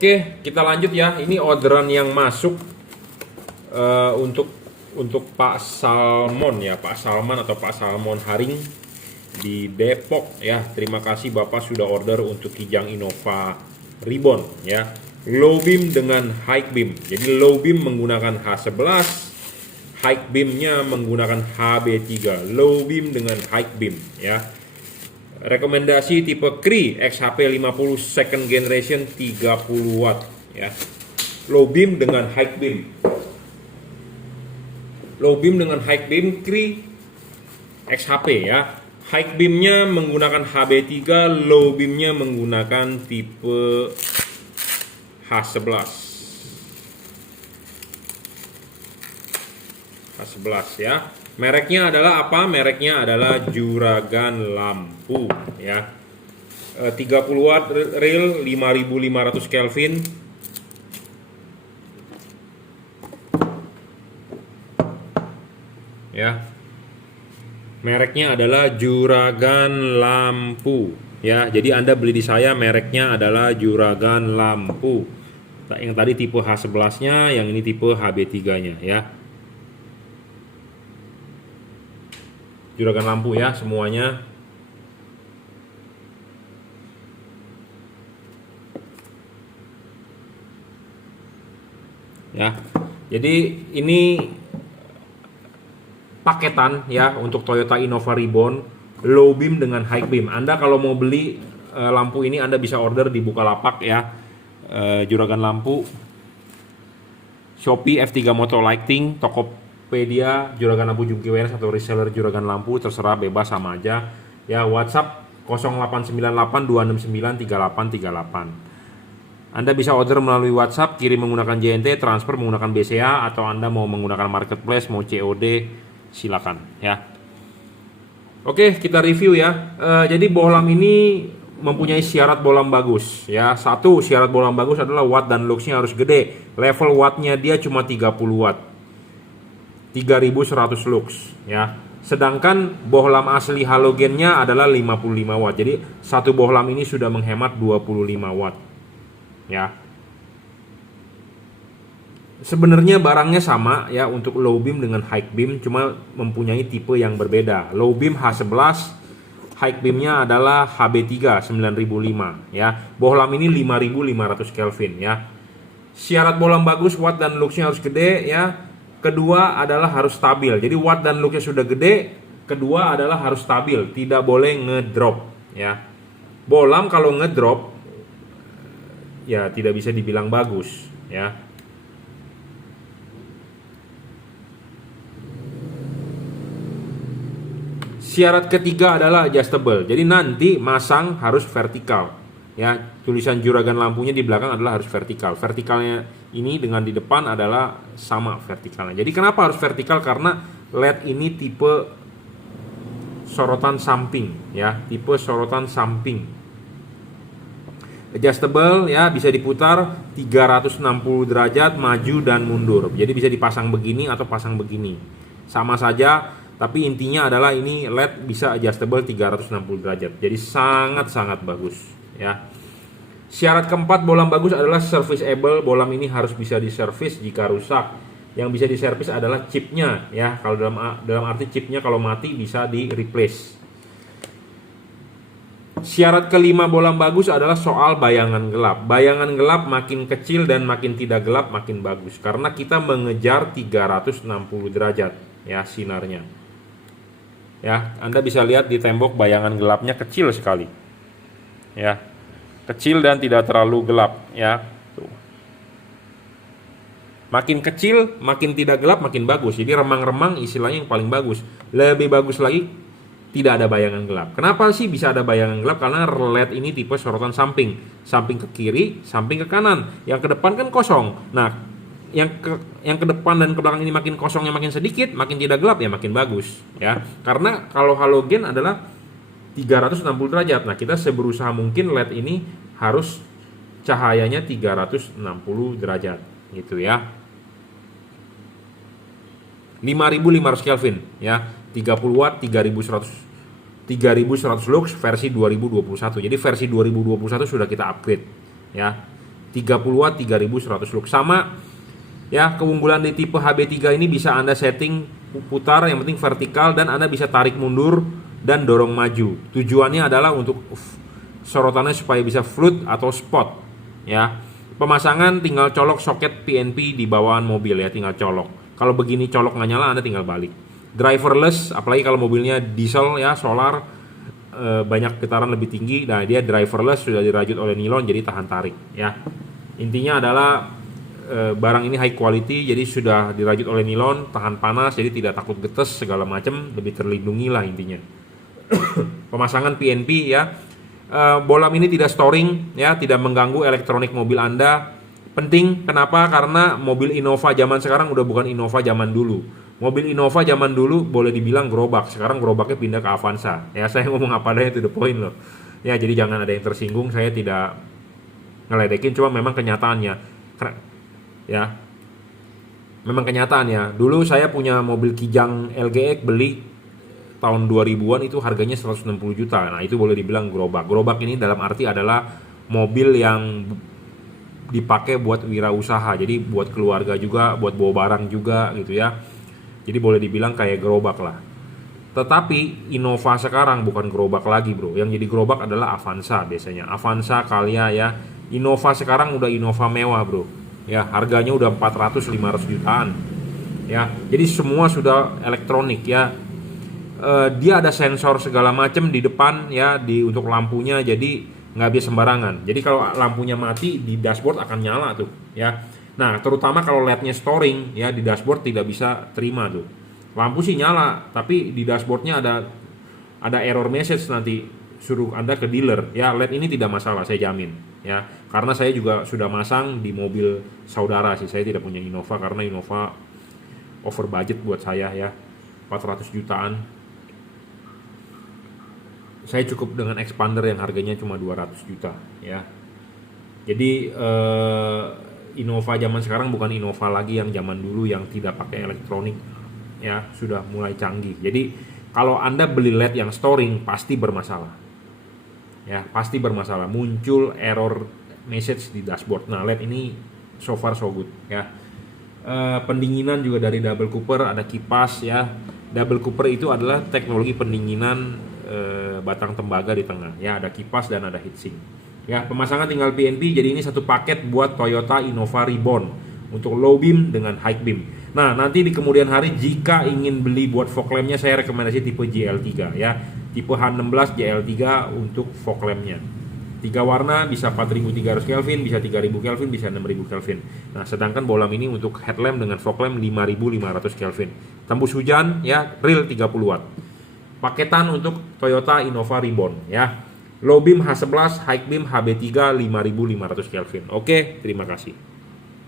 Oke, kita lanjut ya. Ini orderan yang masuk untuk Pak Salmon ya, Pak Salman atau Pak Salmon Haring di Depok ya. Terima kasih Bapak sudah order untuk Kijang Innova Ribbon ya. Low beam dengan high beam. Jadi low beam menggunakan H11, high beamnya menggunakan HB3. Low beam dengan high beam ya. Rekomendasi tipe CRI XHP 50 second generation 30 watt ya. Low beam dengan high beam. Low beam dengan high beam CRI XHP ya. High beamnya menggunakan HB3, low beamnya menggunakan tipe H11. H11 ya. Mereknya adalah apa? Mereknya adalah Juragan Lampu ya. 30 watt real 5500 Kelvin. Ya. Mereknya adalah Juragan Lampu ya. Jadi Anda beli di saya mereknya adalah Juragan Lampu. Yang tadi tipe H11-nya, yang ini tipe HB3-nya ya. Juragan Lampu ya semuanya. Ya. Jadi ini paketan ya untuk Toyota Innova Ribbon low beam dengan high beam. Anda kalau mau beli lampu ini Anda bisa order di Bukalapak ya. Juragan Lampu, Shopee F3 Motor Lighting, Tokopedia Juragan Lampu Jungki Wares atau reseller Juragan Lampu, terserah, bebas sama aja ya. WhatsApp 089826938838. Anda bisa order melalui WhatsApp, kirim menggunakan JNT, transfer menggunakan BCA, atau Anda mau menggunakan marketplace, mau COD, silakan ya. Oke, kita review ya. Jadi bohlam ini mempunyai syarat bohlam bagus ya. Satu, syarat bohlam bagus adalah watt dan luxnya harus gede. Level wattnya dia cuma 30 watt, 3100 lux ya. Sedangkan bohlam asli halogennya adalah 55 watt. Jadi satu bohlam ini sudah menghemat 25 watt ya. Sebenarnya barangnya sama ya untuk low beam dengan high beam, cuma mempunyai tipe yang berbeda. Low beam H11, high beamnya adalah HB3 9005 ya. Bohlam ini 5500 Kelvin ya. Syarat bohlam bagus, watt dan luxnya harus gede ya. Kedua adalah harus stabil. Jadi watt dan luxnya sudah gede. Kedua adalah harus stabil, tidak boleh ngedrop ya. Bohlam kalau ngedrop ya tidak bisa dibilang bagus ya. Syarat ketiga adalah adjustable. Jadi nanti masang harus vertikal ya. Tulisan Juragan Lampunya di belakang adalah harus vertikal. Vertikalnya ini dengan di depan adalah sama vertikalnya. Jadi kenapa harus vertikal? Karena LED ini tipe sorotan samping ya, tipe sorotan samping. Adjustable ya, bisa diputar 360 derajat maju dan mundur. Jadi bisa dipasang begini atau pasang begini. Sama saja, tapi intinya adalah ini LED bisa adjustable 360 derajat. Jadi sangat-sangat bagus ya. Syarat keempat bohlam bagus adalah serviceable. Bohlam ini harus bisa diservis jika rusak. Yang bisa diservis adalah chipnya ya. Kalau dalam arti chipnya kalau mati bisa di replace. Syarat kelima bohlam bagus adalah soal bayangan gelap. Bayangan gelap makin kecil dan makin tidak gelap makin bagus, karena kita mengejar 360 derajat ya sinarnya. Ya, Anda bisa lihat di tembok bayangan gelapnya kecil sekali. Ya. Kecil dan tidak terlalu gelap ya. Tuh. Makin kecil, makin tidak gelap, makin bagus. Jadi remang-remang istilahnya yang paling bagus. Lebih bagus lagi tidak ada bayangan gelap. Kenapa sih bisa ada bayangan gelap? Karena LED ini tipe sorotan samping. Samping ke kiri, samping ke kanan. Yang ke depan kan kosong. Nah, yang ke depan dan ke belakang ini makin kosongnya makin sedikit, makin tidak gelap ya makin bagus ya. Karena kalau halogen adalah 360 derajat. Nah, kita seberusaha mungkin LED ini harus cahayanya 360 derajat gitu ya. 5500 Kelvin ya. 30 watt 3100 lux versi 2021. Jadi versi 2021 sudah kita upgrade ya. 30 watt 3100 lux. Sama ya, keunggulan di tipe HB3 ini bisa Anda setting putar, yang penting vertikal, dan Anda bisa tarik mundur dan dorong maju. Tujuannya adalah untuk sorotannya supaya bisa float atau spot ya. Pemasangan tinggal colok soket PNP di bawaan mobil ya, tinggal colok. Kalau begini colok nggak nyala, Anda tinggal balik. Driverless, apalagi kalau mobilnya diesel ya, solar, banyak getaran lebih tinggi. Nah, dia driverless, sudah dirajut oleh nilon jadi tahan tarik ya. Intinya adalah barang ini high quality, jadi sudah dirajut oleh nilon, tahan panas, jadi tidak takut getes segala macam, lebih terlindungi lah intinya. Pemasangan PNP ya. Bolam ini tidak storing ya, tidak mengganggu elektronik mobil Anda. Penting, kenapa? Karena mobil Innova zaman sekarang udah bukan Innova zaman dulu. Mobil Innova zaman dulu boleh dibilang gerobak, sekarang gerobaknya pindah ke Avanza. Ya, saya ngomong apa adanya, to the point loh. Ya, jadi jangan ada yang tersinggung, saya tidak ngeledekin, cuma memang kenyataannya. Ya. Memang kenyataannya. Dulu saya punya mobil Kijang LGX, beli tahun 2000-an, itu harganya 160 juta. Nah, itu boleh dibilang gerobak. Gerobak ini dalam arti adalah mobil yang dipakai buat wirausaha, jadi buat keluarga juga, buat bawa barang juga gitu ya. Jadi boleh dibilang kayak gerobak lah. Tetapi Innova sekarang bukan gerobak lagi bro, yang jadi gerobak adalah Avanza biasanya. Avanza, Calya ya. Innova sekarang udah Innova mewah bro ya, harganya udah 400-500 jutaan ya. Jadi semua sudah elektronik ya. Dia ada sensor segala macam di depan ya, untuk lampunya, jadi nggak bisa sembarangan. Jadi kalau lampunya mati di dashboard akan nyala tuh ya. Nah, terutama kalau LED-nya storing ya, di dashboard tidak bisa terima tuh. Lampu sih nyala, tapi di dashboardnya ada error message, nanti suruh Anda ke dealer ya. LED ini tidak masalah, saya jamin ya, karena saya juga sudah masang di mobil saudara sih. Saya tidak punya Innova karena Innova over budget buat saya ya, 400 jutaan. Saya cukup dengan expander yang harganya cuma 200 juta ya. Jadi Innova zaman sekarang bukan Innova lagi yang zaman dulu yang tidak pakai elektronik ya, sudah mulai canggih. Jadi kalau Anda beli LED yang storing pasti bermasalah ya, pasti bermasalah, muncul error message di dashboard. Nah, LED ini so far so good ya. Pendinginan juga dari double cooper, ada kipas ya. Double cooper itu adalah teknologi pendinginan batang tembaga di tengah ya, ada kipas dan ada heatsink ya. Pemasangan tinggal PNP, jadi ini satu paket buat Toyota Innova Reborn untuk low beam dengan high beam. Nah, nanti di kemudian hari jika ingin beli buat fog lampnya, saya rekomendasi tipe JL3 ya, tipe H16 JL3 untuk fog lampnya. 3 warna, bisa 4300 Kelvin, bisa 3000 Kelvin, bisa 6000 Kelvin. Nah, sedangkan bolam ini untuk headlamp dengan fog lamp 5500 Kelvin. Tembus hujan ya, real 30 watt. Paketan untuk Toyota Innova Reborn ya. Low beam H11, high beam HB3 5500 Kelvin. Oke, terima kasih.